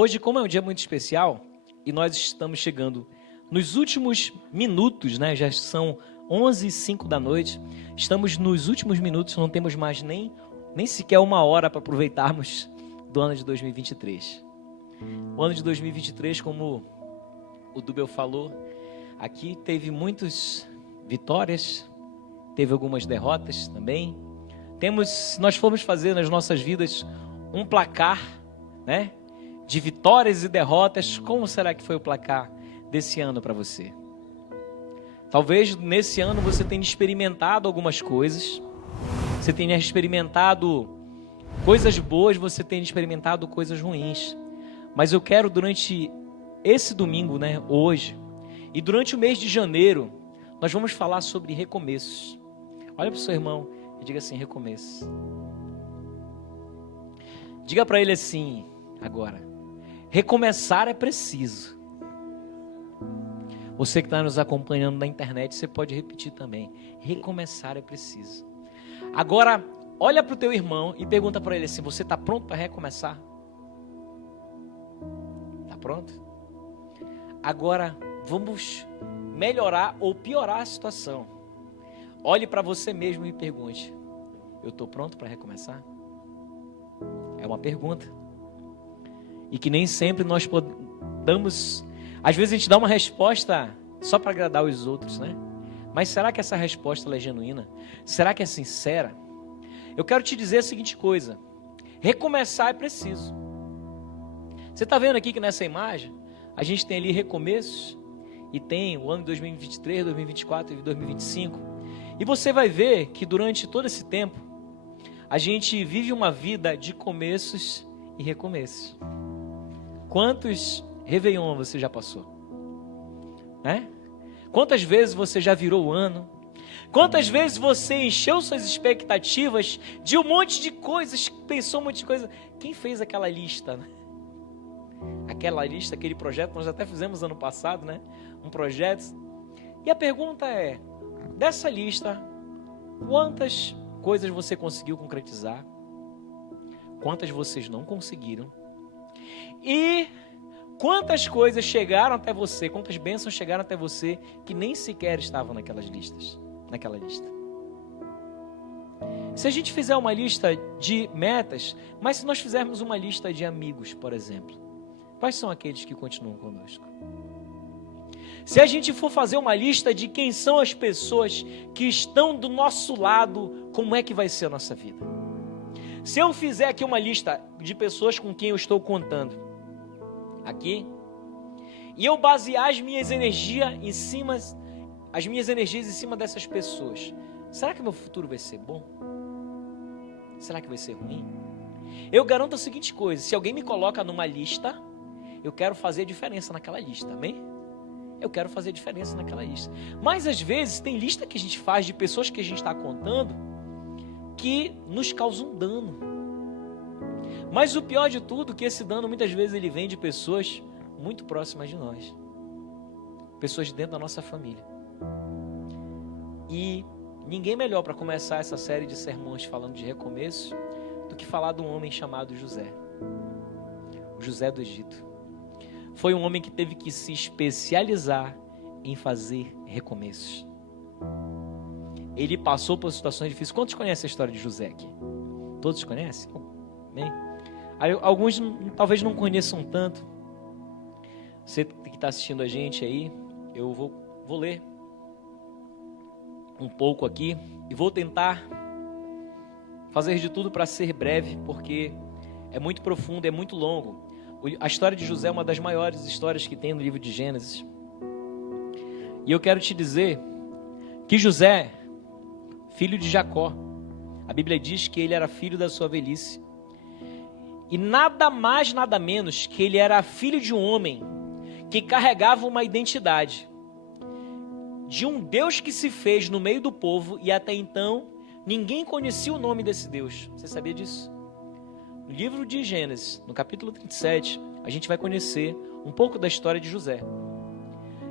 Hoje, como é um dia muito especial, e nós estamos chegando nos últimos minutos, né? Já são 11h05 da noite. Estamos nos últimos minutos, não temos mais nem sequer uma hora para aproveitarmos do ano de 2023. O ano de 2023, como o Dubel falou, aqui teve muitas vitórias, teve algumas derrotas também. Se nós formos fazer nas nossas vidas um placar, né, de vitórias e derrotas, como será que foi o placar desse ano para você? Talvez nesse ano você tenha experimentado algumas coisas, você tenha experimentado coisas boas, você tenha experimentado coisas ruins. Mas eu quero, durante esse domingo, né, hoje, e durante o mês de janeiro, nós vamos falar sobre recomeços. Olha para o seu irmão e diga assim: recomeço. Diga para ele assim agora: recomeçar é preciso. Você que está nos acompanhando na internet, você pode repetir também: recomeçar é preciso. Agora, olha para o teu irmão e pergunta para ele assim: você está pronto para recomeçar? Está pronto? Agora, vamos melhorar ou piorar a situação. Olhe para você mesmo e pergunte: eu estou pronto para recomeçar? É uma pergunta. E que nem sempre nós podemos... Às vezes a gente dá uma resposta só para agradar os outros, né? Mas será que essa resposta ela é genuína? Será que é sincera? Eu quero te dizer a seguinte coisa: recomeçar é preciso. Você está vendo aqui que nessa imagem a gente tem ali recomeços e tem o ano de 2023, 2024 e 2025. E você vai ver que durante todo esse tempo a gente vive uma vida de começos e recomeços. Quantos Réveillon você já passou? Né? Quantas vezes você já virou o ano? Quantas vezes você encheu suas expectativas de um monte de coisas, pensou um monte de coisas? Quem fez aquela lista, né? Aquela lista, aquele projeto, nós até fizemos ano passado, né? Um projeto. E a pergunta é: dessa lista, quantas coisas você conseguiu concretizar? Quantas vocês não conseguiram? E quantas coisas chegaram até você, quantas bênçãos chegaram até você que nem sequer estavam naquela lista? Se a gente fizer uma lista de metas, mas se nós fizermos uma lista de amigos, por exemplo, quais são aqueles que continuam conosco? Se a gente for fazer uma lista de quem são as pessoas que estão do nosso lado, como é que vai ser a nossa vida? Se eu fizer aqui uma lista de pessoas com quem eu estou contando aqui, e eu basear as minhas energias em cima dessas pessoas, será que meu futuro vai ser bom? Será que vai ser ruim? Eu garanto a seguinte coisa: se alguém me coloca numa lista, eu quero fazer a diferença naquela lista, amém? Eu quero fazer a diferença naquela lista. Mas às vezes tem lista que a gente faz de pessoas que a gente está contando que nos causam dano. Mas o pior de tudo é que esse dano muitas vezes ele vem de pessoas muito próximas de nós. Pessoas de dentro da nossa família. E ninguém melhor para começar essa série de sermões falando de recomeço do que falar de um homem chamado José. O José do Egito. Foi um homem que teve que se especializar em fazer recomeços. Ele passou por situações difíceis. Quantos conhecem a história de José aqui? Todos conhecem? Bem, alguns talvez não conheçam tanto. Você que está assistindo a gente aí, eu vou ler um pouco aqui e vou tentar fazer de tudo para ser breve, porque é muito profundo, é muito longo. A história de José é uma das maiores histórias que tem no livro de Gênesis. E eu quero te dizer que José, filho de Jacó, a Bíblia diz que ele era filho da sua velhice. E nada mais, nada menos que ele era filho de um homem que carregava uma identidade de um Deus que se fez no meio do povo e até então ninguém conhecia o nome desse Deus. Você sabia disso? No livro de Gênesis, no capítulo 37, a gente vai conhecer um pouco da história de José.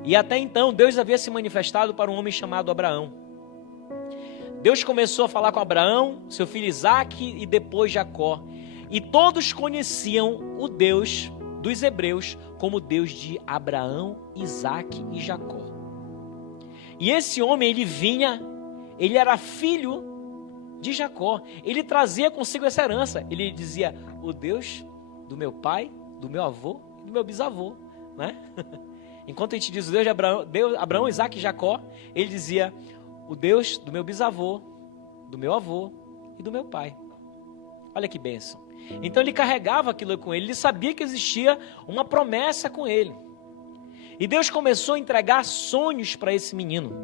E até então, Deus havia se manifestado para um homem chamado Abraão. Deus começou a falar com Abraão, seu filho Isaque e depois Jacó. E todos conheciam o Deus dos hebreus como Deus de Abraão, Isaque e Jacó. E esse homem, ele era filho de Jacó. Ele trazia consigo essa herança. Ele dizia, o Deus do meu pai, do meu avô e do meu bisavô, né? Enquanto a gente diz o Deus de Abraão, Isaque e Jacó, ele dizia, o Deus do meu bisavô, do meu avô e do meu pai. Olha que bênção. Então ele carregava aquilo com ele, ele sabia que existia uma promessa com ele. E Deus começou a entregar sonhos para esse menino.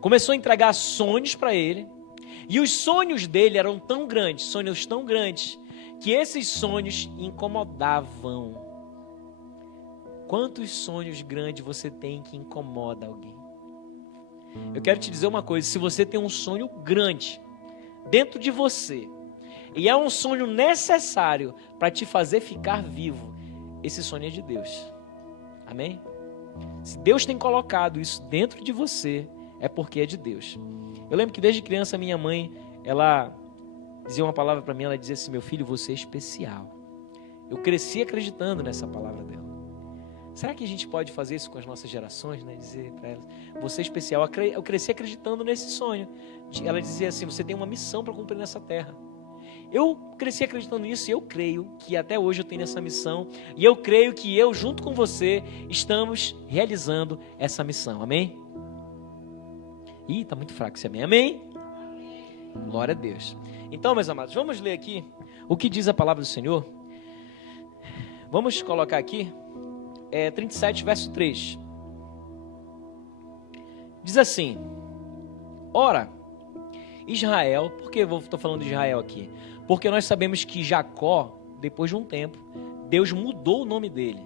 Começou a entregar sonhos para ele. E os sonhos dele eram tão grandes, sonhos tão grandes, que esses sonhos incomodavam. Quantos sonhos grandes você tem que incomoda alguém? Eu quero te dizer uma coisa, se você tem um sonho grande dentro de você, e é um sonho necessário para te fazer ficar vivo, esse sonho é de Deus. Amém? Se Deus tem colocado isso dentro de você, é porque é de Deus. Eu lembro que desde criança minha mãe, ela dizia uma palavra para mim, ela dizia assim, meu filho, você é especial. Eu cresci acreditando nessa palavra dela. Será que a gente pode fazer isso com as nossas gerações, né? Dizer para elas, você é especial. Eu cresci acreditando nesse sonho. Ela dizia assim, você tem uma missão para cumprir nessa terra. Eu cresci acreditando nisso e eu creio que até hoje eu tenho essa missão. E eu creio que eu, junto com você, estamos realizando essa missão. Amém? Ih, está muito fraco esse amém. Amém? Glória a Deus. Então, meus amados, vamos ler aqui o que diz a palavra do Senhor. Vamos colocar aqui. 37, verso 3. Diz assim, ora, Israel, por que eu estou falando de Israel aqui? Porque nós sabemos que Jacó, depois de um tempo, Deus mudou o nome dele.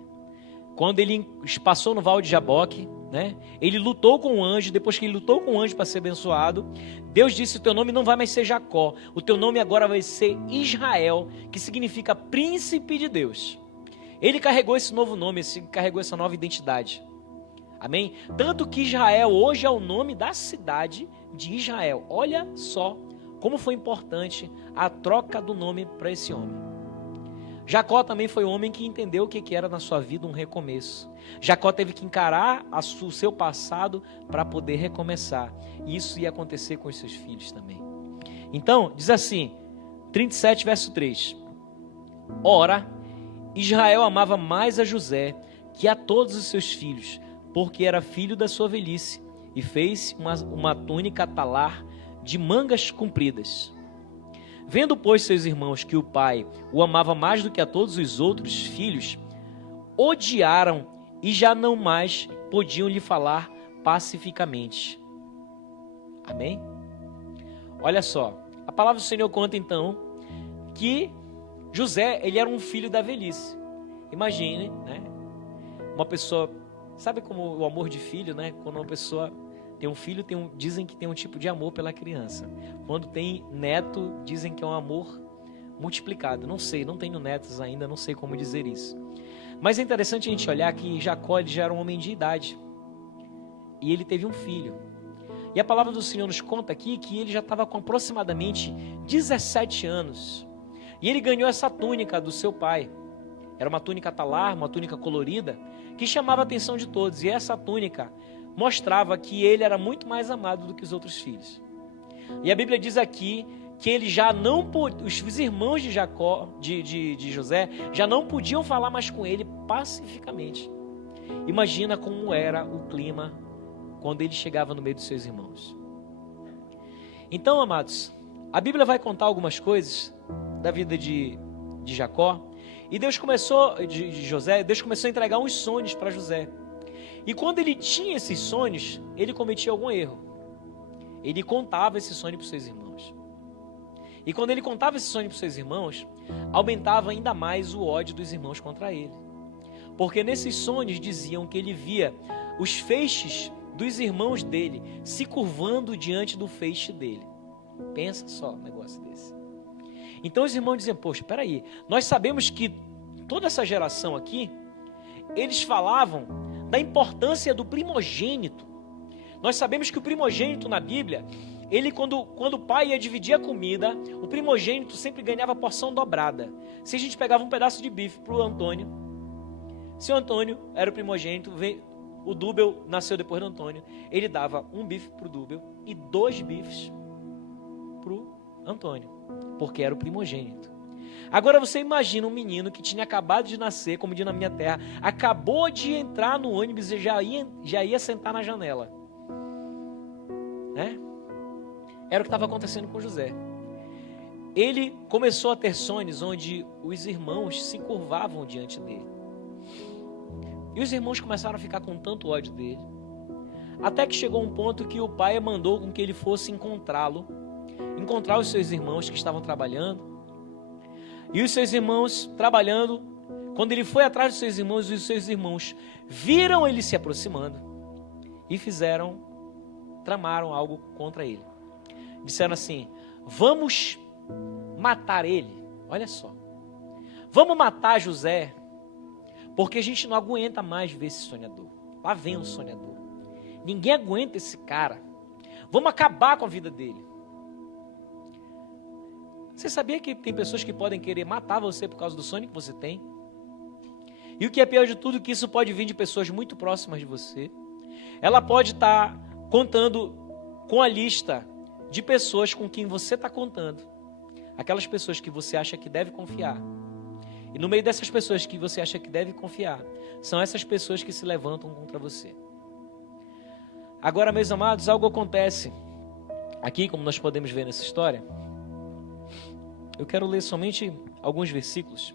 Quando ele passou no Val de Jaboque, né, ele lutou com o anjo, depois que ele lutou com o anjo para ser abençoado, Deus disse, o teu nome não vai mais ser Jacó, o teu nome agora vai ser Israel, que significa príncipe de Deus. Ele carregou esse novo nome, carregou essa nova identidade. Amém? Tanto que Israel hoje é o nome da cidade de Israel. Olha só como foi importante a troca do nome para esse homem. Jacó também foi um homem que entendeu o que era na sua vida um recomeço. Jacó teve que encarar o seu passado para poder recomeçar. E isso ia acontecer com os seus filhos também. Então, diz assim, 37, verso 3. Ora, Israel amava mais a José que a todos os seus filhos, porque era filho da sua velhice, e fez uma túnica talar de mangas compridas. Vendo, pois, seus irmãos que o pai o amava mais do que a todos os outros filhos, odiaram e já não mais podiam lhe falar pacificamente. Amém? Olha só, a palavra do Senhor conta então que José, ele era um filho da velhice. Imagine, né? Uma pessoa, sabe como o amor de filho, né? Quando uma pessoa tem um filho, dizem que tem um tipo de amor pela criança. Quando tem neto, dizem que é um amor multiplicado. Não sei, não tenho netos ainda, não sei como dizer isso. Mas é interessante a gente olhar que Jacó, ele já era um homem de idade. E ele teve um filho. E a palavra do Senhor nos conta aqui que ele já estava com aproximadamente 17 anos. E ele ganhou essa túnica do seu pai. Era uma túnica talar, uma túnica colorida, que chamava a atenção de todos. E essa túnica mostrava que ele era muito mais amado do que os outros filhos. E a Bíblia diz aqui que ele já não os irmãos de Jacó, de José, já não podiam falar mais com ele pacificamente. Imagina como era o clima quando ele chegava no meio dos seus irmãos. Então, amados, a Bíblia vai contar algumas coisas da vida de Jacó, e Deus começou a entregar uns sonhos para José. E quando ele tinha esses sonhos, ele cometia algum erro. Ele contava esse sonho para os seus irmãos. E quando ele contava esse sonho para os seus irmãos, aumentava ainda mais o ódio dos irmãos contra ele. Porque nesses sonhos diziam que ele via os feixes dos irmãos dele se curvando diante do feixe dele. Pensa só um negócio desse. Então os irmãos diziam, poxa, espera aí, nós sabemos que toda essa geração aqui, eles falavam da importância do primogênito. Nós sabemos que o primogênito na Bíblia ele quando o pai ia dividir a comida, o primogênito sempre ganhava a porção dobrada. Se a gente pegava um pedaço de bife para o Antônio, se o Antônio era o primogênito, o Dúbel nasceu depois do Antônio, ele dava um bife para o Dúbel e 2 bifes para o Antônio, porque era o primogênito. Agora você imagina um menino que tinha acabado de nascer, como diz na minha terra, acabou de entrar no ônibus e já ia sentar na janela. Né? Era o que estava acontecendo com José. Ele começou a ter sonhos onde os irmãos se curvavam diante dele. E os irmãos começaram a ficar com tanto ódio dele, até que chegou um ponto que o pai mandou com que ele fosse encontrar os seus irmãos que estavam trabalhando. E os seus irmãos trabalhando, quando ele foi atrás dos seus irmãos, os seus irmãos viram ele se aproximando e tramaram algo contra ele. Disseram assim: vamos matar ele. Olha só, vamos matar José, porque a gente não aguenta mais ver esse sonhador. Lá vem um sonhador. Ninguém aguenta esse cara. Vamos acabar com a vida dele. Você sabia que tem pessoas que podem querer matar você por causa do sonho que você tem? E o que é pior de tudo, que isso pode vir de pessoas muito próximas de você. Ela pode estar contando com a lista de pessoas com quem você está contando. Aquelas pessoas que você acha que deve confiar. E no meio dessas pessoas que você acha que deve confiar, são essas pessoas que se levantam contra você. Agora, meus amados, algo acontece aqui, como nós podemos ver nessa história. Eu quero ler somente alguns versículos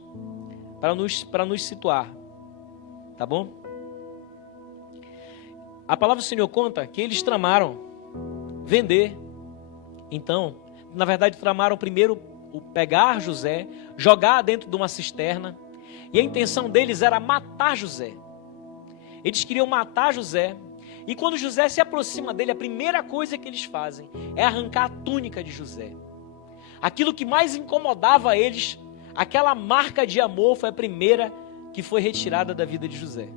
para nos situar, tá bom? A palavra do Senhor conta que eles tramaram vender. Então, na verdade, tramaram primeiro pegar José, jogar dentro de uma cisterna, e a intenção deles era matar José. Eles queriam matar José, e quando José se aproxima dele, a primeira coisa que eles fazem é arrancar a túnica de José. Aquilo que mais incomodava eles, aquela marca de amor, foi a primeira que foi retirada da vida de José.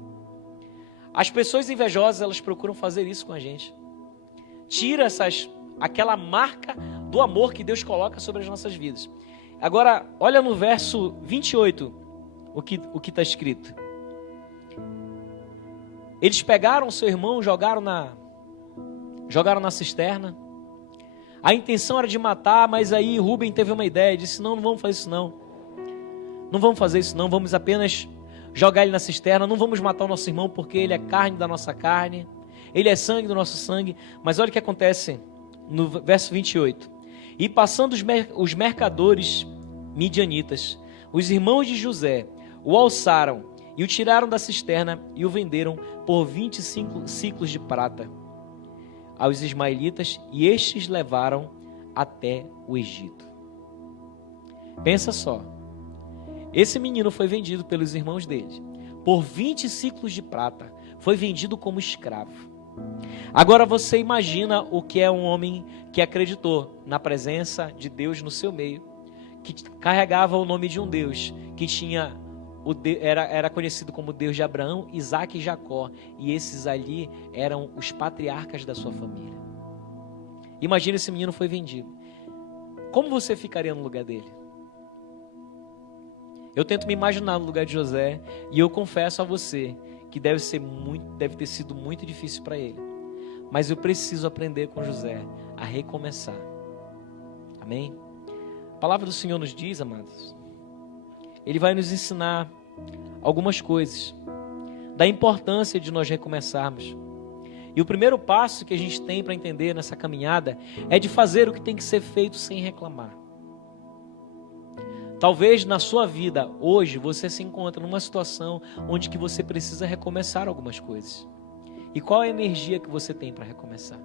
As pessoas invejosas, elas procuram fazer isso com a gente. Tira aquela marca do amor que Deus coloca sobre as nossas vidas. Agora, olha no verso 28, o que está escrito. Eles pegaram seu irmão, jogaram na cisterna. A intenção era de matar, mas aí Rúben teve uma ideia, disse: não vamos fazer isso não. Não vamos fazer isso não, vamos apenas jogar ele na cisterna, não vamos matar o nosso irmão, porque ele é carne da nossa carne, ele é sangue do nosso sangue. Mas olha o que acontece no verso 28. E passando os mercadores midianitas, os irmãos de José, o alçaram e o tiraram da cisterna e o venderam por 25 ciclos de prata aos ismaelitas, e estes levaram até o Egito. Pensa só, esse menino foi vendido pelos irmãos dele por 20 ciclos de prata, foi vendido como escravo. Agora você imagina o que é um homem que acreditou na presença de Deus no seu meio, que carregava o nome de um Deus que tinha era conhecido como Deus de Abraão, Isaac e Jacó, e esses ali eram os patriarcas da sua família. Imagina, esse menino foi vendido. Como você ficaria no lugar dele? Eu tento me imaginar no lugar de José, e eu confesso a você que deve ter sido muito difícil para ele. Mas eu preciso aprender com José a recomeçar. Amém? A palavra do Senhor nos diz, amados, Ele vai nos ensinar algumas coisas da importância de nós recomeçarmos. E o primeiro passo que a gente tem para entender nessa caminhada é de fazer o que tem que ser feito sem reclamar. Talvez na sua vida, hoje, você se encontra numa situação onde que você precisa recomeçar algumas coisas. E qual é a energia que você tem para recomeçar?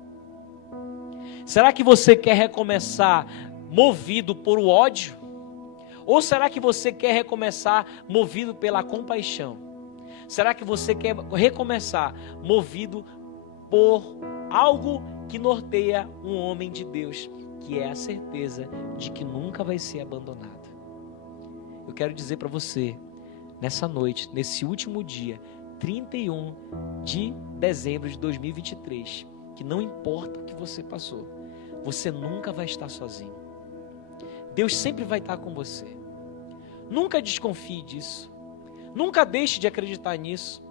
Será que você quer recomeçar movido por ódio? Ou será que você quer recomeçar movido pela compaixão? Será que você quer recomeçar movido por algo que norteia um homem de Deus, que é a certeza de que nunca vai ser abandonado? Eu quero dizer para você, nessa noite, nesse último dia, 31 de dezembro de 2023, que não importa o que você passou, você nunca vai estar sozinho. Deus sempre vai estar com você. Nunca desconfie disso. Nunca deixe de acreditar nisso.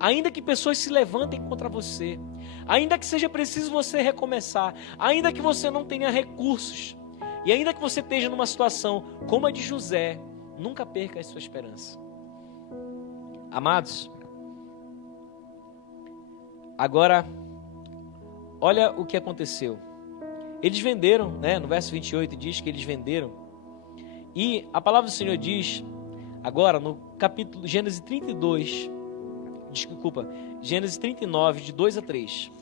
Ainda que pessoas se levantem contra você, ainda que seja preciso você recomeçar, ainda que você não tenha recursos, e ainda que você esteja numa situação como a de José, nunca perca a sua esperança. Amados, agora, olha o que aconteceu. Eles venderam, né? No verso 28 diz que eles venderam. E a palavra do Senhor diz, agora no capítulo Gênesis 39, de 2 a 3.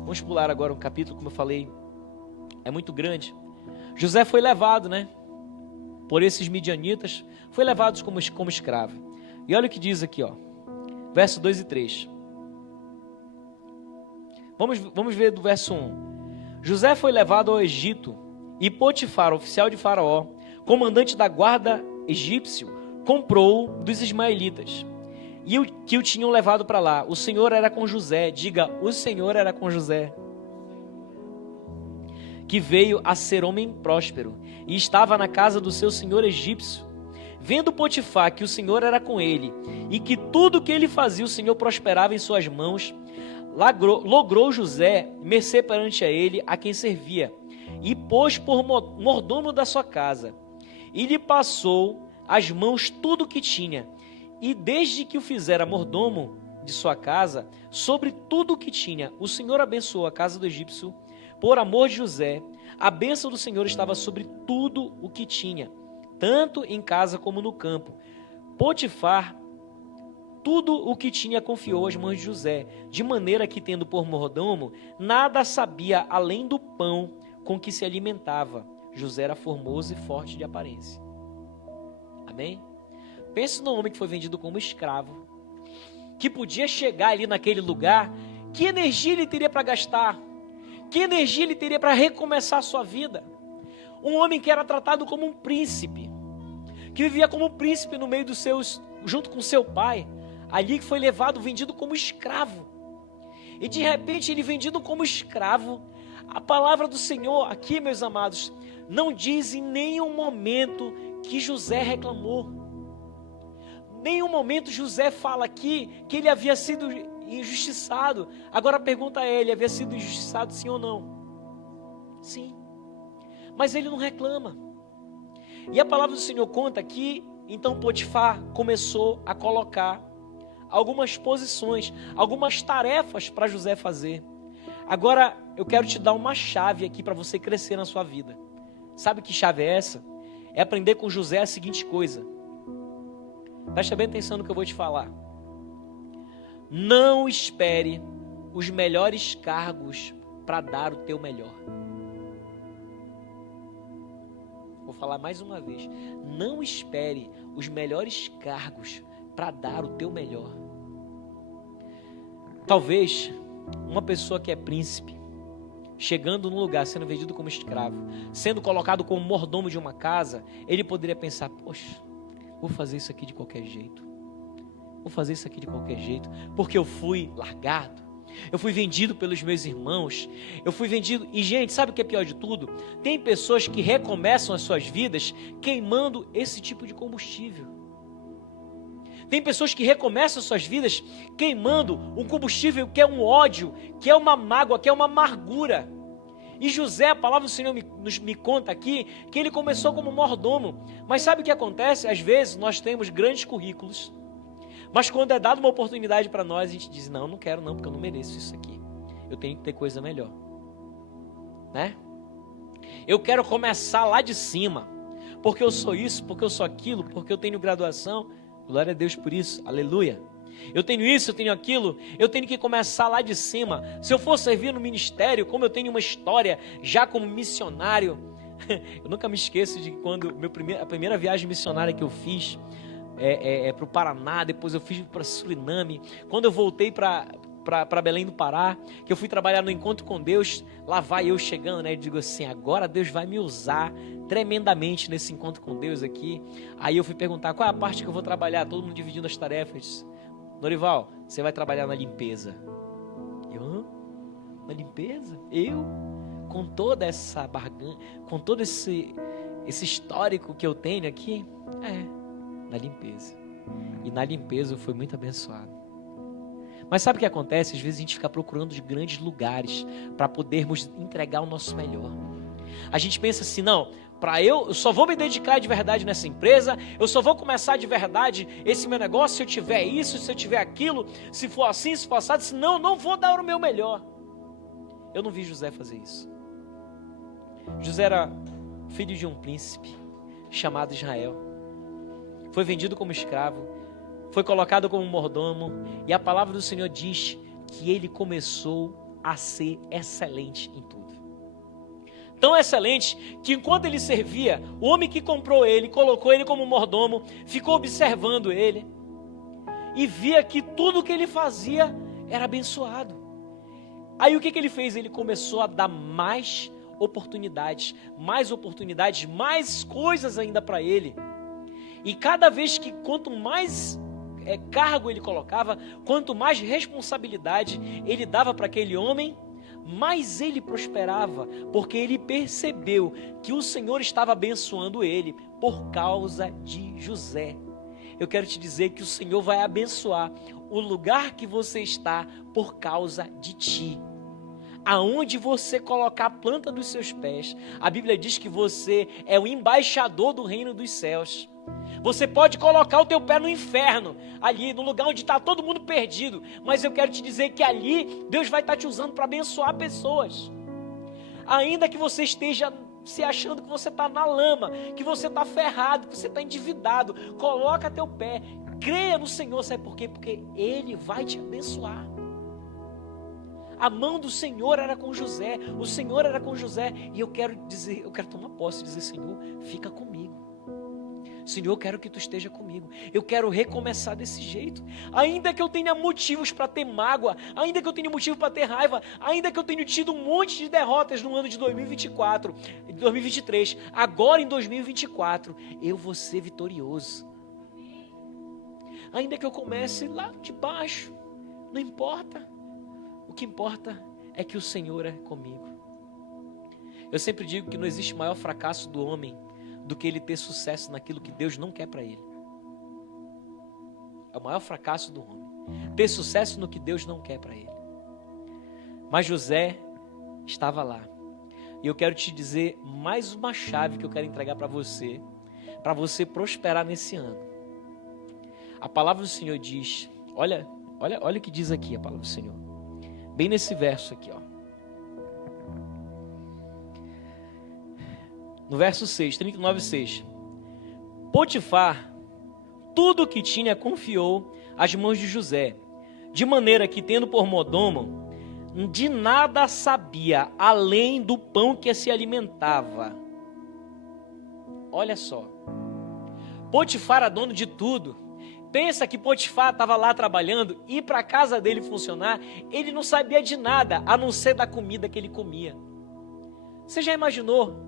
Vamos pular agora um capítulo, como eu falei, é muito grande. José foi levado, né? Por esses midianitas, foi levado como escravo. E olha o que diz aqui, ó. Verso 2 e 3. Vamos ver do verso 1. José foi levado ao Egito e Potifar, oficial de Faraó, comandante da guarda egípcio, comprou dos ismaelitas e que o tinham levado para lá. O Senhor era com José. Diga, o Senhor era com José, que veio a ser homem próspero e estava na casa do seu senhor egípcio. Vendo Potifar que o Senhor era com ele e que tudo que ele fazia o Senhor prosperava em suas mãos, logrou José mercê perante a ele, a quem servia, e pôs por mordomo da sua casa, e lhe passou as mãos tudo o que tinha, e desde que o fizera mordomo de sua casa, sobre tudo o que tinha, o Senhor abençoou a casa do egípcio, por amor de José. A bênção do Senhor estava sobre tudo o que tinha, tanto em casa como no campo. Potifar, tudo o que tinha confiou às mãos de José, de maneira que, tendo por mordomo, nada sabia além do pão com que se alimentava. José era formoso e forte de aparência. Amém? Pense no homem que foi vendido como escravo, que podia chegar ali naquele lugar. Que energia ele teria para gastar? Que energia ele teria para recomeçar a sua vida? Um homem que era tratado como um príncipe, que vivia como um príncipe no meio dos seus, junto com seu pai, ali que foi levado, vendido como escravo. E de repente ele vendido como escravo. A palavra do Senhor aqui, meus amados, não diz em nenhum momento que José reclamou. Nenhum momento José fala aqui que ele havia sido injustiçado. Agora pergunta a ele, havia sido injustiçado sim ou não? Sim. Mas ele não reclama. E a palavra do Senhor conta que então Potifar começou a colocar algumas posições, algumas tarefas para José fazer. Agora eu quero te dar uma chave aqui para você crescer na sua vida. Sabe que chave é essa? É aprender com José a seguinte coisa. Presta bem atenção no que eu vou te falar. Não espere os melhores cargos para dar o teu melhor. Vou falar mais uma vez. Não espere os melhores cargos para dar o teu melhor. Talvez uma pessoa que é príncipe, chegando num lugar, sendo vendido como escravo, sendo colocado como mordomo de uma casa, ele poderia pensar, poxa, vou fazer isso aqui de qualquer jeito. Vou fazer isso aqui de qualquer jeito, porque eu fui largado, eu fui vendido pelos meus irmãos, eu fui vendido. E gente, sabe o que é pior de tudo? Tem pessoas que recomeçam as suas vidas queimando esse tipo de combustível. Tem pessoas que recomeçam as suas vidas queimando um combustível que é um ódio, que é uma mágoa, que é uma amargura. E José, a palavra do Senhor me conta aqui, que ele começou como mordomo. Mas sabe o que acontece? Às vezes nós temos grandes currículos, mas quando é dada uma oportunidade para nós, a gente diz, não quero não, porque eu não mereço isso aqui. Eu tenho que ter coisa melhor. Né? Eu quero começar lá de cima, porque eu sou isso, porque eu sou aquilo, porque eu tenho graduação. Glória a Deus por isso, aleluia. Eu tenho isso, eu tenho aquilo, eu tenho que começar lá de cima. Se eu for servir no ministério, como eu tenho uma história já como missionário, eu nunca me esqueço de quando a primeira viagem missionária que eu fiz para o Paraná, depois eu fiz para Suriname. Quando eu voltei para Belém do Pará, que eu fui trabalhar no Encontro com Deus, lá vai eu chegando, né? Eu digo assim, agora Deus vai me usar tremendamente nesse encontro com Deus aqui. Aí eu fui perguntar, qual é a parte que eu vou trabalhar? Todo mundo dividindo as tarefas. Norival, você vai trabalhar na limpeza. Eu, na limpeza? Eu? com toda essa barganha, com todo esse histórico que eu tenho aqui? Na limpeza. E na limpeza eu fui muito abençoado. Mas sabe o que acontece? Às vezes a gente fica procurando os grandes lugares para podermos entregar o nosso melhor. A gente pensa assim, não, eu só vou me dedicar de verdade nessa empresa, eu só vou começar de verdade esse meu negócio se eu tiver isso, se eu tiver aquilo, se for assim, se for assado, senão não vou dar o meu melhor. Eu não vi José fazer isso. José era filho de um príncipe chamado Israel. Foi vendido como escravo, foi colocado como mordomo, e a palavra do Senhor diz que ele começou a ser excelente em tudo. Tão excelente que enquanto ele servia, o homem que comprou ele, colocou ele como mordomo, ficou observando ele e via que tudo que ele fazia era abençoado. Aí o que ele fez? Ele começou a dar mais oportunidades, mais coisas ainda para ele. E cada vez que, quanto mais cargo ele colocava, quanto mais responsabilidade ele dava para aquele homem, mais ele prosperava, porque ele percebeu que o Senhor estava abençoando ele por causa de José. Eu quero te dizer que o Senhor vai abençoar o lugar que você está por causa de ti. Aonde você colocar a planta dos seus pés, a Bíblia diz que você é o embaixador do reino dos céus. Você pode colocar o teu pé no inferno, ali no lugar onde está todo mundo perdido, mas eu quero te dizer que ali Deus vai estar te usando para abençoar pessoas. Ainda que você esteja se achando que você está na lama, que você está ferrado, que você está endividado, coloca teu pé, creia no Senhor, sabe por quê? Porque Ele vai te abençoar. A mão do Senhor era com José, o Senhor era com José, e eu quero tomar posse e dizer, Senhor, fica comigo. Senhor, eu quero que tu esteja comigo. Eu quero recomeçar desse jeito. Ainda que eu tenha motivos para ter mágoa, ainda que eu tenha motivo para ter raiva, ainda que eu tenha tido um monte de derrotas no ano de 2024, 2023, agora em 2024, eu vou ser vitorioso. Ainda que eu comece lá de baixo, não importa. O que importa é que o Senhor é comigo. Eu sempre digo que não existe maior fracasso do homem do que ele ter sucesso naquilo que Deus não quer para ele. É o maior fracasso do homem, ter sucesso no que Deus não quer para ele. Mas José estava lá. E eu quero te dizer mais uma chave que eu quero entregar para você prosperar nesse ano. A palavra do Senhor diz, olha o que diz aqui a palavra do Senhor. Bem nesse verso aqui, ó. No verso 6, 39:6. Potifar, tudo o que tinha confiou às mãos de José, de maneira que, tendo por mordomo, de nada sabia, além do pão que se alimentava. Olha só. Potifar era dono de tudo. Pensa que Potifar estava lá trabalhando, e para a casa dele funcionar, ele não sabia de nada, a não ser da comida que ele comia. Você já imaginou?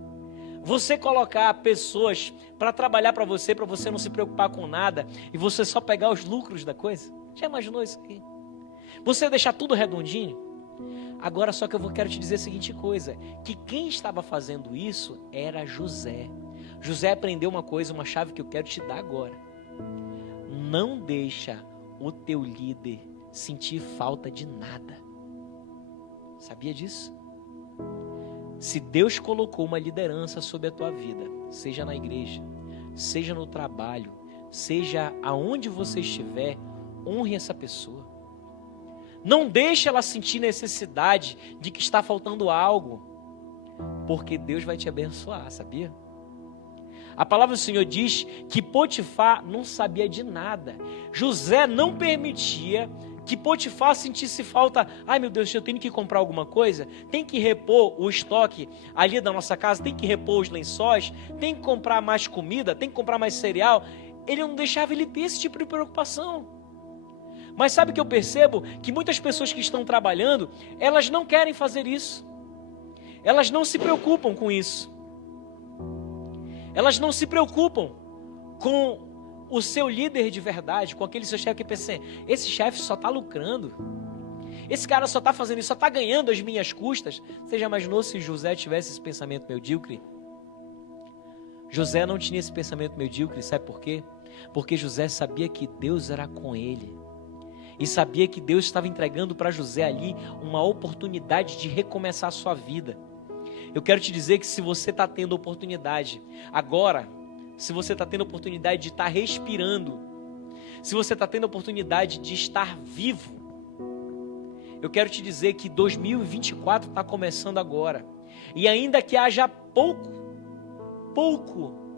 Você colocar pessoas para trabalhar para você não se preocupar com nada, e você só pegar os lucros da coisa? Já imaginou isso aqui? Você deixar tudo redondinho? Agora só que quero te dizer a seguinte coisa, que quem estava fazendo isso era José. José aprendeu uma coisa, uma chave que eu quero te dar agora. Não deixa o teu líder sentir falta de nada. Sabia disso? Se Deus colocou uma liderança sobre a tua vida, seja na igreja, seja no trabalho, seja aonde você estiver, honre essa pessoa. Não deixe ela sentir necessidade de que está faltando algo, porque Deus vai te abençoar, sabia? A palavra do Senhor diz que Potifar não sabia de nada. José não permitia que Potifar sentisse falta. Ai meu Deus, eu tenho que comprar alguma coisa, tem que repor o estoque ali da nossa casa, tem que repor os lençóis, tem que comprar mais comida, tem que comprar mais cereal. Ele não deixava ele ter esse tipo de preocupação. Mas sabe o que eu percebo? Que muitas pessoas que estão trabalhando, elas não querem fazer isso. Elas não se preocupam com isso. Elas não se preocupam com o seu líder de verdade, com aquele seu chefe que pensa assim, esse chefe só está lucrando. Esse cara só está fazendo isso, só está ganhando às minhas custas. Você já imaginou se José tivesse esse pensamento medíocre? José não tinha esse pensamento medíocre, sabe por quê? Porque José sabia que Deus era com ele. E sabia que Deus estava entregando para José ali uma oportunidade de recomeçar a sua vida. Eu quero te dizer que se você está tendo oportunidade agora, se você está tendo oportunidade de estar respirando, se você está tendo oportunidade de estar vivo, eu quero te dizer que 2024 está começando agora. E ainda que haja pouco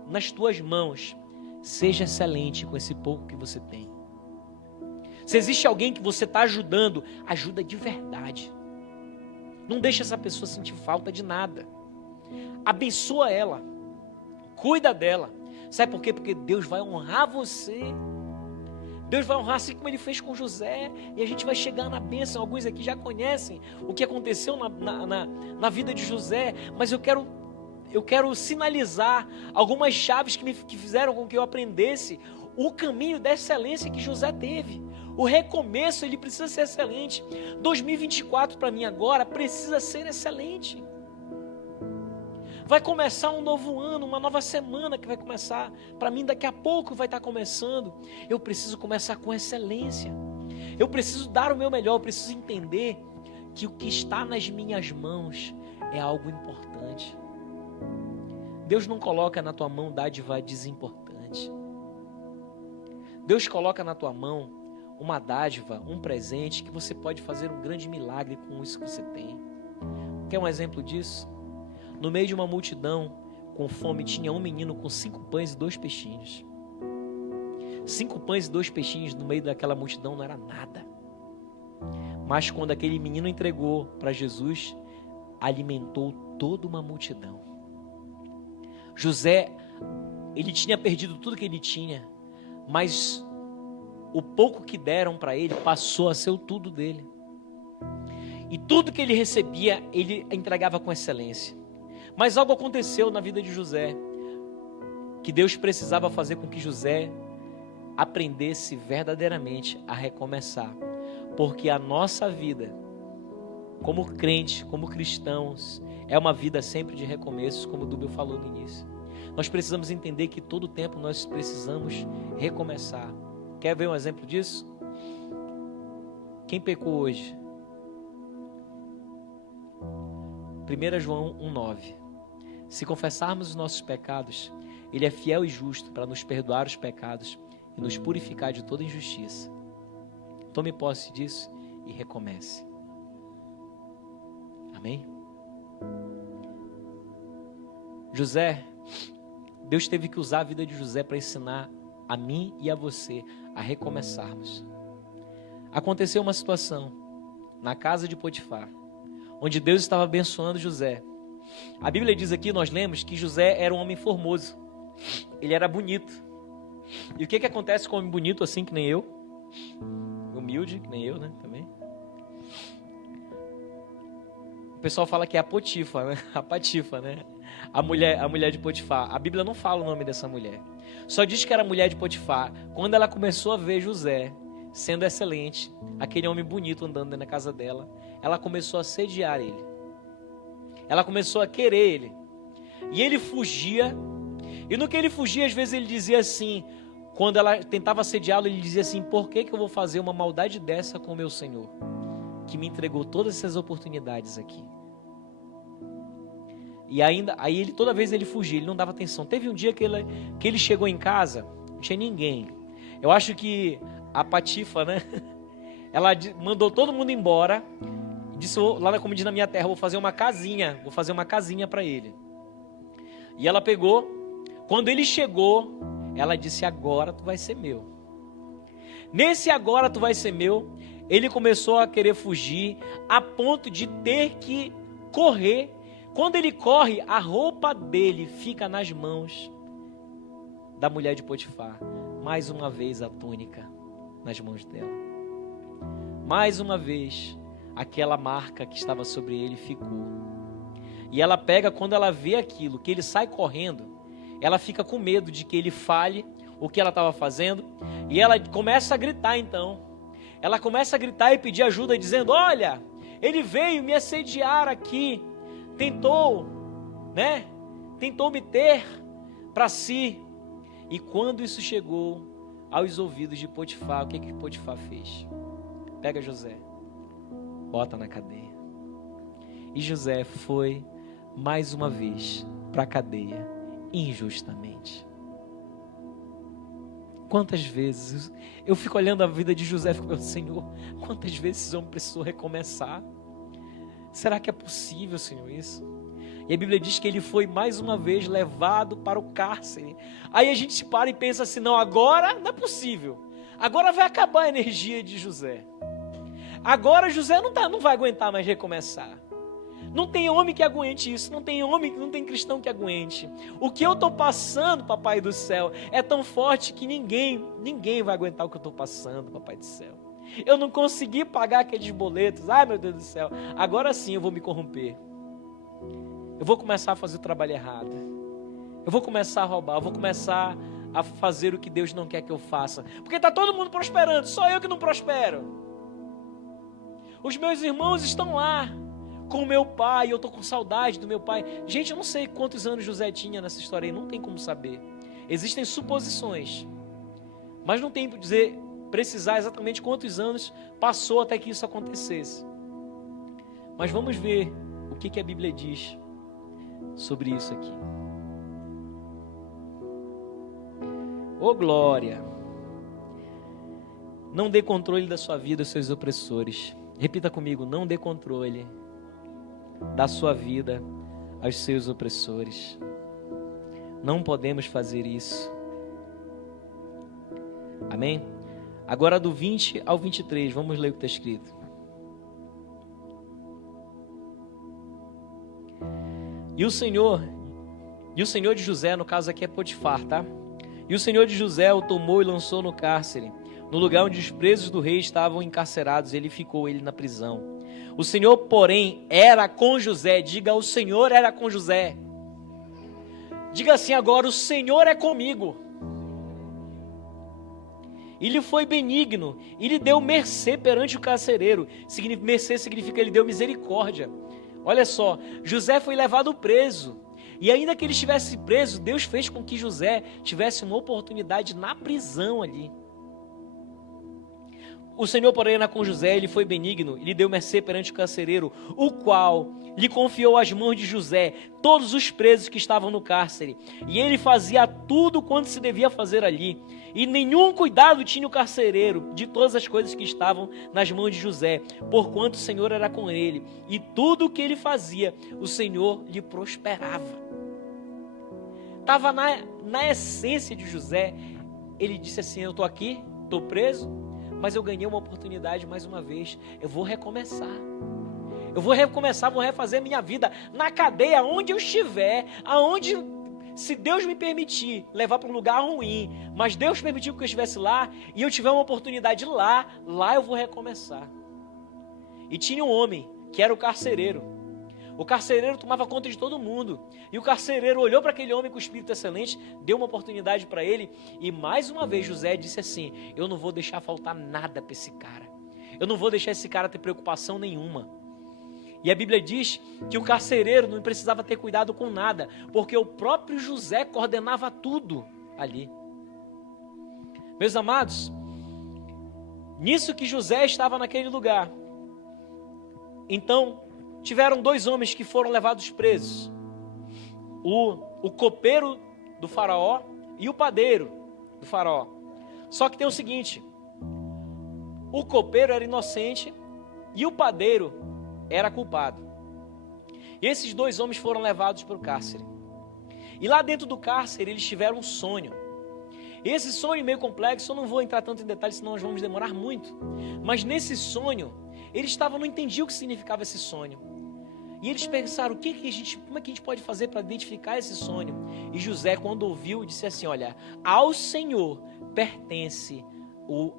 nas tuas mãos, seja excelente com esse pouco que você tem. Se existe alguém que você está ajudando, ajuda de verdade. Não deixa essa pessoa sentir falta de nada. Abençoa ela. Cuida dela. Sabe por quê? Porque Deus vai honrar você. Deus vai honrar assim como Ele fez com José. E a gente vai chegar na bênção. Alguns aqui já conhecem o que aconteceu na vida de José. Mas eu quero sinalizar algumas chaves que fizeram com que eu aprendesse o caminho da excelência que José teve. O recomeço, ele precisa ser excelente. 2024 para mim agora precisa ser excelente. Vai começar um novo ano, uma nova semana que vai começar. Para mim daqui a pouco vai estar começando. Eu preciso começar com excelência. Eu preciso dar o meu melhor, eu preciso entender que o que está nas minhas mãos é algo importante. Deus não coloca na tua mão dádiva desimportante. Deus coloca na tua mão uma dádiva, um presente, que você pode fazer um grande milagre com isso que você tem. Quer um exemplo disso? No meio de uma multidão com fome, tinha um menino com 5 pães e 2 peixinhos. 5 pães e 2 peixinhos no meio daquela multidão não era nada. Mas quando aquele menino entregou para Jesus, alimentou toda uma multidão. José, ele tinha perdido tudo que ele tinha, mas o pouco que deram para ele passou a ser o tudo dele. E tudo que ele recebia, ele entregava com excelência. Mas algo aconteceu na vida de José, que Deus precisava fazer com que José aprendesse verdadeiramente a recomeçar. Porque a nossa vida, como crente, como cristãos, é uma vida sempre de recomeços, como o Dubel falou no início. Nós precisamos entender que todo tempo nós precisamos recomeçar. Quer ver um exemplo disso? Quem pecou hoje? 1 João 1,9. Se confessarmos os nossos pecados, Ele é fiel e justo para nos perdoar os pecados e nos purificar de toda injustiça. Tome posse disso e recomece. Amém? José, Deus teve que usar a vida de José para ensinar a mim e a você a recomeçarmos. Aconteceu uma situação na casa de Potifar, onde Deus estava abençoando José. A Bíblia diz aqui, nós lemos que José era um homem formoso. Ele era bonito. E o que acontece com um homem bonito assim que nem eu? Humilde, que nem eu, né? Também. O pessoal fala que é a Potifa, né? A Patifa, né? A mulher de Potifar. A Bíblia não fala o nome dessa mulher. Só diz que era mulher de Potifar. Quando ela começou a ver José sendo excelente, aquele homem bonito andando na casa dela, ela começou a sediar ele. Ela começou a querer ele. E ele fugia. E no que ele fugia, às vezes ele dizia assim, quando ela tentava sediá-lo, ele dizia assim: por que eu vou fazer uma maldade dessa com o meu Senhor, que me entregou todas essas oportunidades aqui? E aí ele, toda vez ele fugia, ele não dava atenção. Teve um dia que ele chegou em casa, não tinha ninguém. Eu acho que a Patifa, né? Ela mandou todo mundo embora. Disse, lá como diz na minha terra, vou fazer uma casinha para ele. E ela pegou. Quando ele chegou, ela disse: agora tu vai ser meu. Nesse agora tu vai ser meu, ele começou a querer fugir, a ponto de ter que correr. Quando ele corre, a roupa dele fica nas mãos da mulher de Potifar. Mais uma vez a túnica nas mãos dela. Mais uma vez, aquela marca que estava sobre ele ficou. E ela pega, quando ela vê aquilo, que ele sai correndo, ela fica com medo de que ele fale o que ela estava fazendo. E ela começa a gritar então. ela começa a gritar e pedir ajuda, dizendo: olha, ele veio me assediar aqui, tentou me ter para si. E quando isso chegou aos ouvidos de Potifar, o que Potifar fez? Pega José, bota na cadeia. E José foi mais uma vez para a cadeia, injustamente. Quantas vezes eu fico olhando a vida de José e fico pensando: Senhor, quantas vezes esse homem precisou recomeçar? Será que é possível, Senhor, isso? E a Bíblia diz que ele foi mais uma vez levado para o cárcere. Aí a gente se para e pensa assim: não, agora não é possível. Agora vai acabar a energia de José. Agora José não vai aguentar mais recomeçar. Não tem homem que aguente isso, não tem cristão que aguente. O que eu estou passando, Papai do céu, é tão forte que ninguém vai aguentar o que eu estou passando, Papai do céu. Eu não consegui pagar aqueles boletos, ai meu Deus do céu, agora sim eu vou me corromper. Eu vou começar a fazer o trabalho errado. Eu vou começar a roubar, eu vou começar a fazer o que Deus não quer que eu faça. Porque está todo mundo prosperando, só eu que não prospero. Os meus irmãos estão lá com o meu pai, eu estou com saudade do meu pai. Gente, eu não sei quantos anos José tinha nessa história aí, não tem como saber. Existem suposições, mas não tem como precisar exatamente quantos anos passou até que isso acontecesse. Mas vamos ver o que a Bíblia diz sobre isso aqui. Ô glória! Não dê controle da sua vida aos seus opressores. Repita comigo: não dê controle da sua vida aos seus opressores. Não podemos fazer isso. Amém? Agora do 20 ao 23, vamos ler o que está escrito. E o Senhor de José, no caso aqui é Potifar, tá? E o Senhor de José o tomou e lançou no cárcere, no lugar onde os presos do rei estavam encarcerados, ele ficou na prisão. O Senhor, porém, era com José. Diga: o Senhor era com José. Diga assim agora: o Senhor é comigo. Ele foi benigno, ele deu mercê perante o carcereiro. Mercê significa ele deu misericórdia. Olha só, José foi levado preso. E ainda que ele estivesse preso, Deus fez com que José tivesse uma oportunidade na prisão ali. O Senhor, porém, era com José, ele foi benigno, ele deu mercê perante o carcereiro, o qual lhe confiou às mãos de José todos os presos que estavam no cárcere. E ele fazia tudo quanto se devia fazer ali. E nenhum cuidado tinha o carcereiro de todas as coisas que estavam nas mãos de José, porquanto o Senhor era com ele. E tudo o que ele fazia, o Senhor lhe prosperava. Estava na essência de José. Ele disse assim: eu estou aqui, estou preso, mas eu ganhei uma oportunidade mais uma vez. Eu vou recomeçar. Vou refazer minha vida na cadeia, onde eu estiver, aonde, se Deus me permitir levar para um lugar ruim, mas Deus permitiu que eu estivesse lá e eu tiver uma oportunidade lá eu vou recomeçar. E tinha um homem que era o carcereiro. O carcereiro tomava conta de todo mundo. E o carcereiro olhou para aquele homem com espírito excelente, deu uma oportunidade para ele. E mais uma vez José disse assim: eu não vou deixar faltar nada para esse cara. Eu não vou deixar esse cara ter preocupação nenhuma. E a Bíblia diz que o carcereiro não precisava ter cuidado com nada, porque o próprio José coordenava tudo ali. Meus amados, nisso que José estava naquele lugar, então tiveram dois homens que foram levados presos. O copeiro do faraó e o padeiro do faraó. Só que tem o seguinte: o copeiro era inocente e o padeiro era culpado. E esses dois homens foram levados para o cárcere. E lá dentro do cárcere eles tiveram um sonho. Esse sonho meio complexo, eu não vou entrar tanto em detalhes, senão nós vamos demorar muito. Mas nesse sonho, eles não entendiam o que significava esse sonho. E eles pensaram: como é que a gente pode fazer para identificar esse sonho? E José, quando ouviu, disse assim: olha, ao Senhor pertence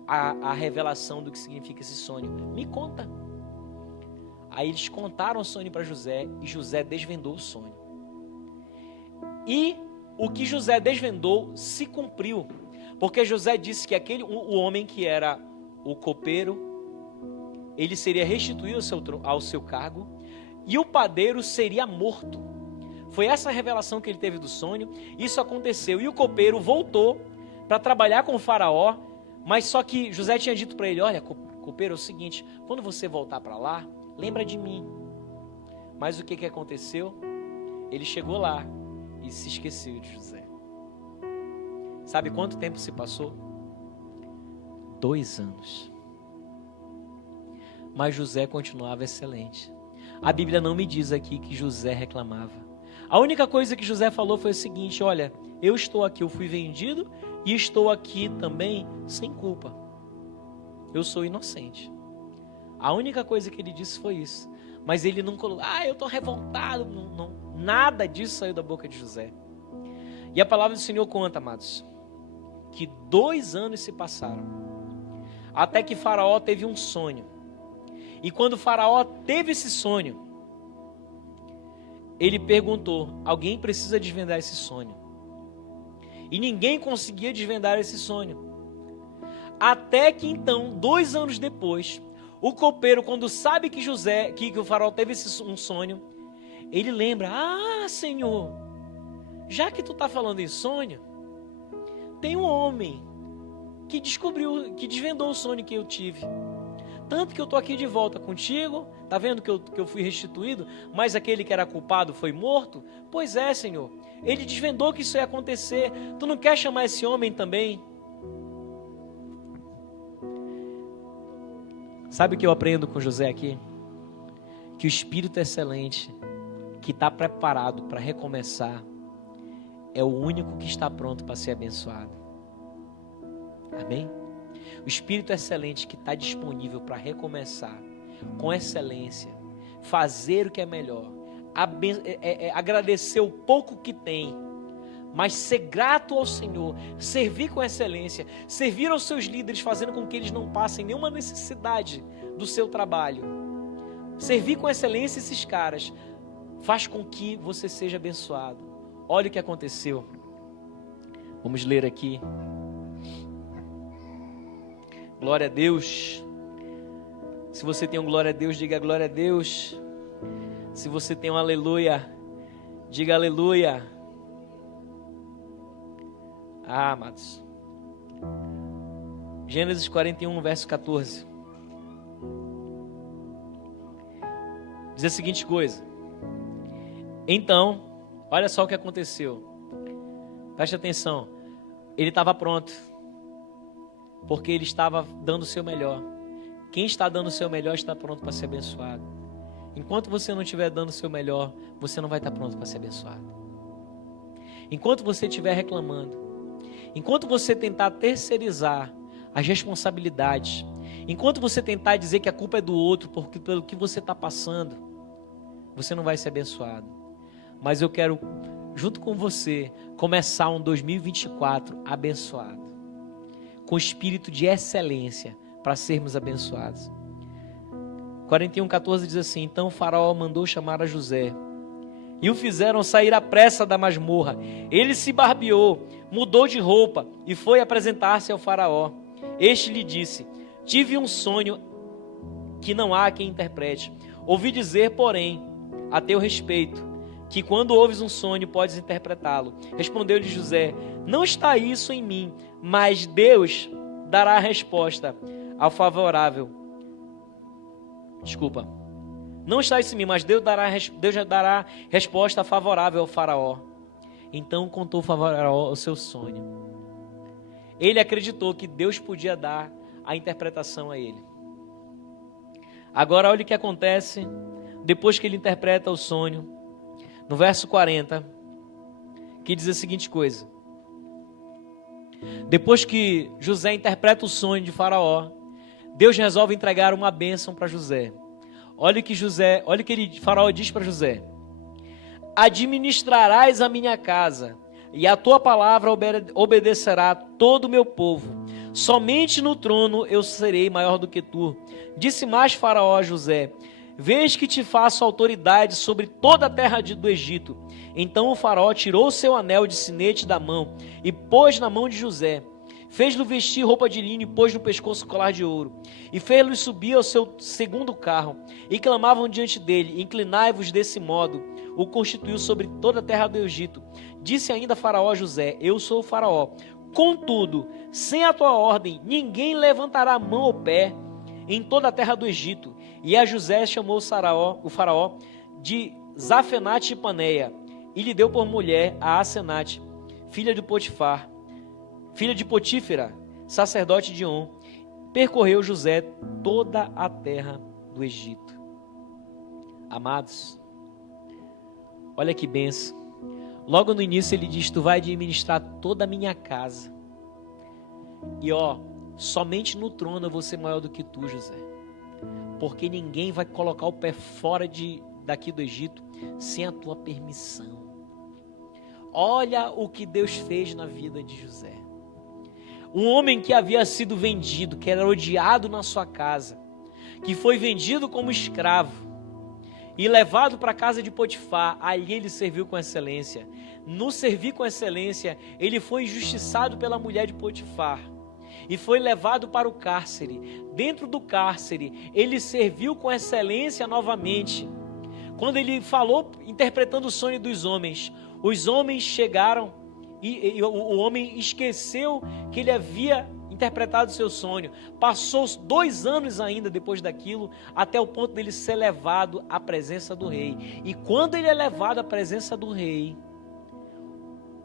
a revelação do que significa esse sonho. Me conta. Aí eles contaram o sonho para José e José desvendou o sonho. E o que José desvendou se cumpriu, porque José disse que o homem que era o copeiro ele seria restituído ao seu cargo e o padeiro seria morto. Foi essa a revelação que ele teve do sonho. Isso aconteceu e o copeiro voltou para trabalhar com o faraó, mas só que José tinha dito para ele: olha, copeiro, é o seguinte, quando você voltar para lá, lembra de mim. Mas o que aconteceu? Ele chegou lá e se esqueceu de José. Sabe quanto tempo se passou? 2 anos. Mas José continuava excelente. A Bíblia não me diz aqui que José reclamava. A única coisa que José falou foi o seguinte: olha, eu estou aqui, eu fui vendido e estou aqui também sem culpa. Eu sou inocente. A única coisa que ele disse foi isso. Mas ele não colocou: eu estou revoltado. Não, nada disso saiu da boca de José. E a palavra do Senhor conta, amados, que 2 anos se passaram, até que Faraó teve um sonho. E quando Faraó teve esse sonho, ele perguntou: alguém precisa desvendar esse sonho? E ninguém conseguia desvendar esse sonho. Até que então, 2 anos depois, o copeiro, quando sabe que o faraó teve um sonho, ele lembra: Senhor, já que tu está falando em sonho, tem um homem que desvendou o sonho que eu tive. Tanto que eu estou aqui de volta contigo, tá vendo que eu fui restituído, mas aquele que era culpado foi morto? Pois é, Senhor, ele desvendou que isso ia acontecer. Tu não quer chamar esse homem também? Sabe o que eu aprendo com José aqui? Que o Espírito excelente, que está preparado para recomeçar, é o único que está pronto para ser abençoado. Amém? O Espírito excelente que está disponível para recomeçar com excelência, fazer o que é melhor, agradecer o pouco que tem, mas ser grato ao Senhor, servir com excelência, servir aos seus líderes, fazendo com que eles não passem nenhuma necessidade do seu trabalho. Servir com excelência esses caras faz com que você seja abençoado. Olha o que aconteceu. Vamos ler aqui. Glória a Deus. Se você tem um glória a Deus, diga glória a Deus. Se você tem um aleluia, diga aleluia. Amados. Gênesis 41, verso 14. Diz a seguinte coisa: então, olha só o que aconteceu. Preste atenção. Ele estava pronto, porque ele estava dando o seu melhor. Quem está dando o seu melhor está pronto para ser abençoado. Enquanto você não estiver dando o seu melhor, você não vai estar pronto para ser abençoado. Enquanto você estiver reclamando, enquanto você tentar terceirizar as responsabilidades, enquanto você tentar dizer que a culpa é do outro pelo que você está passando, você não vai ser abençoado. Mas eu quero, junto com você, começar um 2024 abençoado, com espírito de excelência, para sermos abençoados. 41:14 diz assim: então o faraó mandou chamar a José e o fizeram sair à pressa da masmorra. Ele se barbeou, mudou de roupa e foi apresentar-se ao faraó. Este lhe disse: tive um sonho que não há quem interprete. Ouvi dizer, porém, a teu respeito, que quando ouves um sonho podes interpretá-lo. Respondeu-lhe José: não está isso em mim, mas Deus dará a resposta ao favorável. Não está isso em mim, mas Deus já dará resposta favorável ao faraó. Então contou o faraó o seu sonho. Ele acreditou que Deus podia dar a interpretação a ele. Agora olha o que acontece depois que ele interpreta o sonho. No verso 40, que diz a seguinte coisa: depois que José interpreta o sonho de faraó, Deus resolve entregar uma bênção para José. Olha o que faraó diz para José: administrarás a minha casa, e a tua palavra obedecerá todo o meu povo. Somente no trono eu serei maior do que tu. Disse mais faraó a José: vês que te faço autoridade sobre toda a terra do Egito. Então o faraó tirou o seu anel de sinete da mão e pôs na mão de José. Fez-lhe vestir roupa de linho e pôs no pescoço colar de ouro. E fez-lhe subir ao seu segundo carro. E clamavam diante dele: inclinai-vos desse modo. O constituiu sobre toda a terra do Egito. Disse ainda Faraó a José: eu sou o Faraó. Contudo, sem a tua ordem, ninguém levantará a mão ou pé em toda a terra do Egito. E a José chamou o Faraó de Zafenate Paneia, e lhe deu por mulher a Asenate, filha de Potifar, filha de Potífera, sacerdote de On. Percorreu José toda a terra do Egito. Amados, olha que bênção. Logo no início ele diz: tu vai administrar toda a minha casa. E somente no trono eu vou ser maior do que tu, José. Porque ninguém vai colocar o pé fora daqui do Egito sem a tua permissão. Olha o que Deus fez na vida de José. Um homem que havia sido vendido, que era odiado na sua casa, que foi vendido como escravo e levado para a casa de Potifar. Ali ele serviu com excelência. No servir com excelência, ele foi injustiçado pela mulher de Potifar e foi levado para o cárcere. Dentro do cárcere, ele serviu com excelência novamente. Quando ele falou, interpretando o sonho dos homens, os homens chegaram e o homem esqueceu que ele havia interpretado o seu sonho. Passou 2 anos ainda depois daquilo, até o ponto dele ser levado à presença do rei. E quando ele é levado à presença do rei,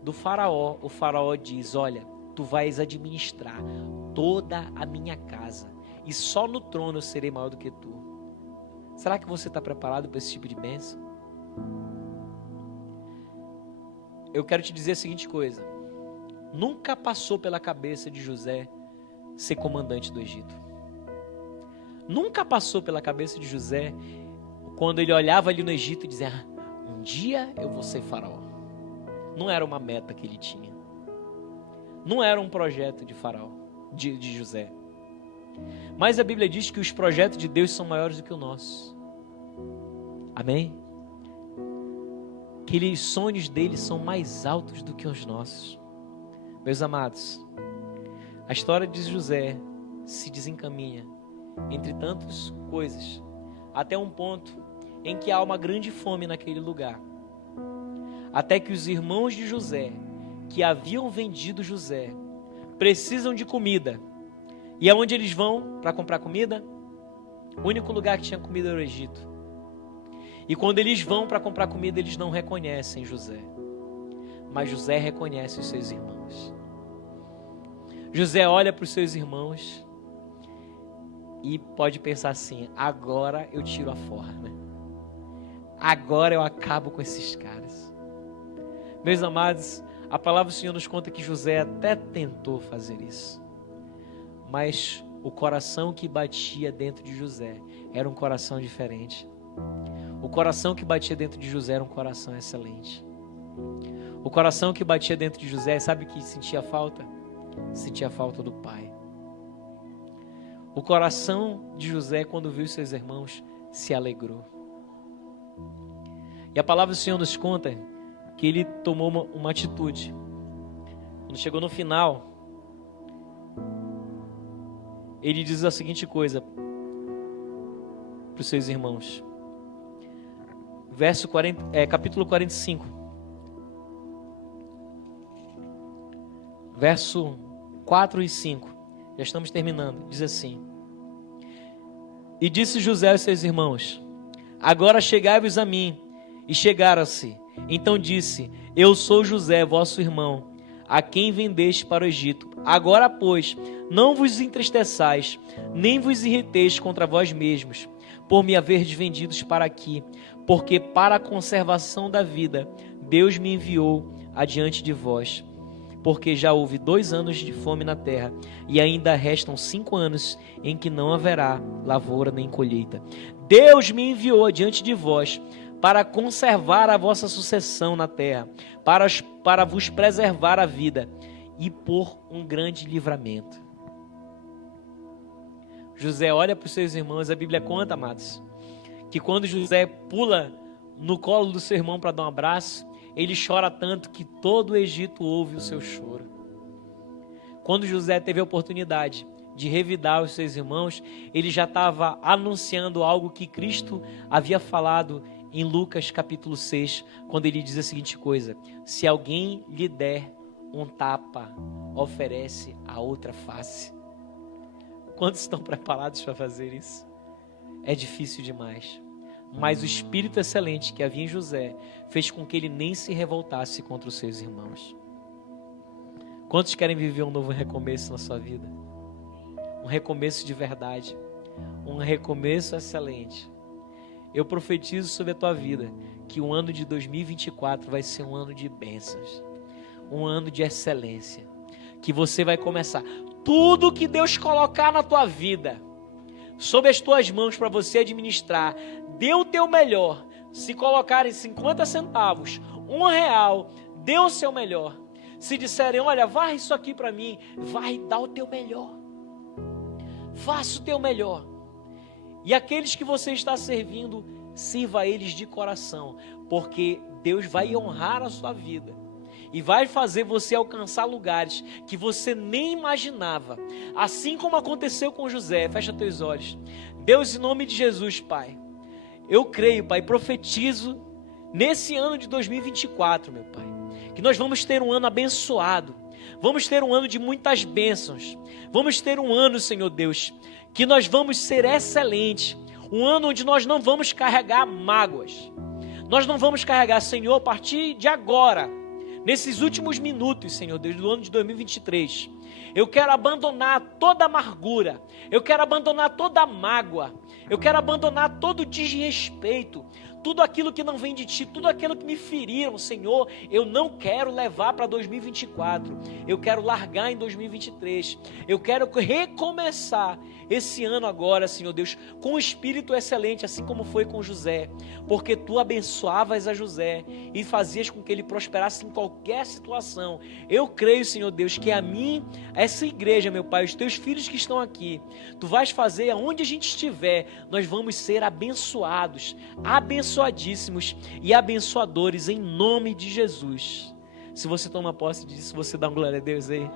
do faraó, o faraó diz: olha, tu vais administrar toda a minha casa, e só no trono eu serei maior do que tu. Será que você está preparado para esse tipo de bênção? Eu quero te dizer a seguinte coisa: nunca passou pela cabeça de José ser comandante do Egito. Nunca passou pela cabeça de José, quando ele olhava ali no Egito e dizia: um dia eu vou ser faraó. Não era uma meta que ele tinha. Não era um projeto de faraó, de José. Mas a Bíblia diz que os projetos de Deus são maiores do que o nosso. Amém? Que os sonhos dele são mais altos do que os nossos. Meus amados, a história de José se desencaminha entre tantas coisas, até um ponto em que há uma grande fome naquele lugar. Até que os irmãos de José, que haviam vendido José, precisam de comida. E aonde eles vão para comprar comida? O único lugar que tinha comida era o Egito. E quando eles vão para comprar comida, eles não reconhecem José. Mas José reconhece os seus irmãos. José olha para os seus irmãos e pode pensar assim: agora eu tiro a forma. Agora eu acabo com esses caras. Meus amados, a palavra do Senhor nos conta que José até tentou fazer isso. Mas o coração que batia dentro de José era um coração diferente. O coração que batia dentro de José era um coração excelente. O coração que batia dentro de José, sabe o que sentia falta? Sentia falta do pai. O coração de José, quando viu seus irmãos, se alegrou. E a palavra do Senhor nos conta que ele tomou uma atitude. Quando chegou no final, ele diz a seguinte coisa para os seus irmãos. Capítulo 45. Verso 4 e 5. Já estamos terminando. Diz assim: e disse José aos seus irmãos: agora chegai-vos a mim. E chegaram-se. Então disse: eu sou José, vosso irmão, a quem vendeste para o Egito. Agora, pois, não vos entristeçais, nem vos irriteis contra vós mesmos, por me haverdes vendidos para aqui, porque para a conservação da vida Deus me enviou adiante de vós. Porque já houve 2 anos de fome na terra, e ainda restam 5 anos em que não haverá lavoura nem colheita. Deus me enviou adiante de vós para conservar a vossa sucessão na terra, para vos preservar a vida e por um grande livramento. José olha para os seus irmãos. A Bíblia conta, amados, que quando José pula no colo do seu irmão para dar um abraço, ele chora tanto que todo o Egito ouve o seu choro. Quando José teve a oportunidade de revidar os seus irmãos, ele já estava anunciando algo que Cristo havia falado em Lucas capítulo 6, quando ele diz a seguinte coisa: se alguém lhe der um tapa, oferece a outra face. Quantos estão preparados para fazer isso? É difícil demais. Mas o Espírito excelente que havia em José fez com que ele nem se revoltasse contra os seus irmãos. Quantos querem viver um novo recomeço na sua vida? Um recomeço de verdade. Um recomeço excelente. Eu profetizo sobre a tua vida que o ano de 2024 vai ser um ano de bênçãos. Um ano de excelência. Que você vai começar. Tudo que Deus colocar na tua vida, sob as tuas mãos para você administrar, dê o teu melhor. Se colocarem 50 centavos, R$1, dê o seu melhor. Se disserem, olha, varre isso aqui para mim, vai dar o teu melhor. Faça o teu melhor. E aqueles que você está servindo, sirva a eles de coração, porque Deus vai honrar a sua vida e vai fazer você alcançar lugares que você nem imaginava, assim como aconteceu com José. Fecha teus olhos. Deus, em nome de Jesus, Pai, eu creio, Pai, profetizo nesse ano de 2024, meu Pai, que nós vamos ter um ano abençoado, vamos ter um ano de muitas bênçãos, vamos ter um ano, Senhor Deus, que nós vamos ser excelentes, um ano onde nós não vamos carregar mágoas, nós não vamos carregar, Senhor, a partir de agora, nesses últimos minutos, Senhor Deus, do ano de 2023, eu quero abandonar toda amargura, eu quero abandonar toda mágoa, eu quero abandonar todo desrespeito, tudo aquilo que não vem de Ti, tudo aquilo que me feriram, Senhor, eu não quero levar para 2024, eu quero largar em 2023, eu quero recomeçar esse ano agora, Senhor Deus, com um espírito excelente, assim como foi com José, porque Tu abençoavas a José e fazias com que ele prosperasse em qualquer situação. Eu creio, Senhor Deus, que a mim, essa igreja, meu Pai, os Teus filhos que estão aqui, Tu vais fazer, aonde a gente estiver, nós vamos ser abençoados, abençoadíssimos e abençoadores em nome de Jesus. Se você toma posse disso, você dá uma glória a Deus aí.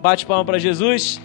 Bate palma para Jesus.